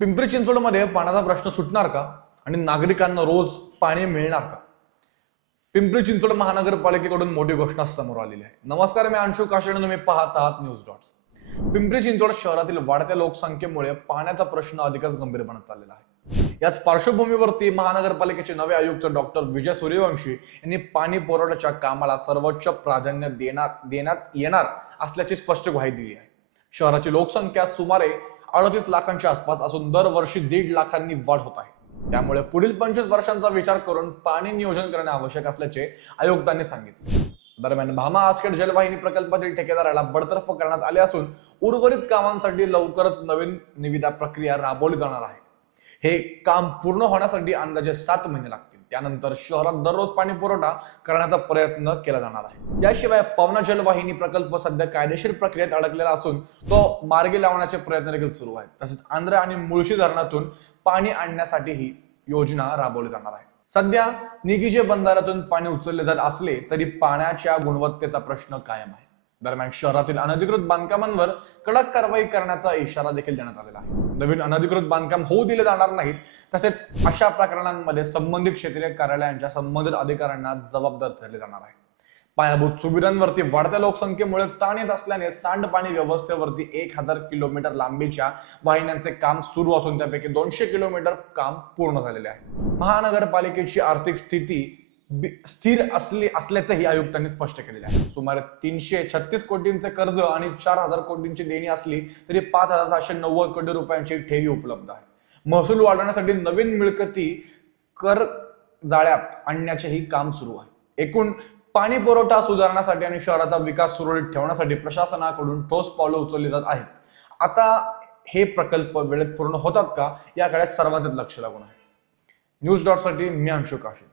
पिंपरी चिंचवडमध्ये पाण्याचा प्रश्न सुटणार का आणि नागरिकांना रोज पाणी मिळणार का? पिंपरी चिंचवड महानगरपालिकेकडून मोठी घोषणा समोर आलेली आहे. नमस्कार, मी अंशु काशे आणि तुम्ही पाहत आहात न्यूज डॉट्स. पिंपरी चिंचवड शहरातील वाढत्या लोकसंख्येमुळे पाण्याचा प्रश्न अधिकच गंभीर बनत चाललेला आहे. याच पार्श्वभूमीवरती महानगरपालिकेचे नवे आयुक्त डॉक्टर विजय सूर्यवंशी यांनी पाणी पुरवठ्याच्या कामाला सर्वोच्च प्राधान्य देण्यात येणार असल्याची स्पष्ट ग्वाही दिली आहे. शहराची लोकसंख्या सुमारे 38 लाखांच्या आसपास असून दरवर्षी 1.5 लाखांनी वाढ होत आहे. त्यामुळे पुढील 25 वर्षांचा विचार करून पाणी नियोजन करणे आवश्यक असल्याचे आयुक्तांनी सांगितले. दरम्यान भामा आसखेड जलवाहिनी प्रकल्पातील ठेकेदाराला बडतर्फ करण्यात आले असून उर्वरित कामांसाठी लवकरच नवीन निविदा प्रक्रिया राबवली जाणार आहे. हे काम पूर्ण होण्यासाठी अंदाजे 7 महिने लागतील. त्यानंतर शहरात दररोज पाणी पुरवठा करण्याचा प्रयत्न केला जाणार आहे. याशिवाय पवना जलवाहिनी प्रकल्प सध्या कायदेशीर प्रक्रियेत अडकलेला असून तो मार्गी लावण्याचे प्रयत्न देखील सुरू आहेत. तसेच आंध्र आणि मुळशी धरणातून पाणी आणण्यासाठी ही योजना राबवली जाणार आहे. सध्या निगीजे बंधाऱ्यातून पाणी उचलले जात असले तरी पाण्याच्या गुणवत्तेचा प्रश्न कायम आहे. दरम्यान शहरातील अनधिकृत बांधकामांवर कडक कारवाई करण्याचा इशारा देखील देण्यात आलेला आहे. नवीन अनधिकृत बांधकाम होऊ दिले जाणार नाहीत. तसेच अशा प्रकरणांमध्ये संबंधित क्षेत्रीय कार्यालयांच्या संबंधित अधिकाऱ्यांना जबाबदार धरले जाणार आहे. पायाभूत सुविधांवरती वाढत्या लोकसंख्येमुळे ताण येत असल्याने सांडपाणी व्यवस्थेवरती 1000 किलोमीटर लांबीच्या वाहिन्यांचे काम सुरू असून त्यापैकी 200 किलोमीटर काम पूर्ण झालेले आहे. महानगरपालिकेची आर्थिक स्थिती स्थिर असल्याचंही आयुक्तांनी स्पष्ट केलेले आहे. सुमारे 336 कोटींचे कर्ज आणि 4000 कोटींची देणी असली तरी 5790 कोटी रुपयांची ठेवी उपलब्ध आहे. महसूल वाढवण्यासाठी नवीन मिळकती कर जाळ्यात आणण्याचेही काम सुरू आहे. एकूण पाणी पुरवठा सुधारण्यासाठी आणि शहराचा विकास सुरळीत ठेवण्यासाठी प्रशासनाकडून ठोस पावलं उचलली जात आहेत. आता हे प्रकल्प वेळेत पूर्ण होतात का याकडे सर्वांचेच लक्ष लागून आहे. न्यूज डॉट साठी मी अंशु काशे.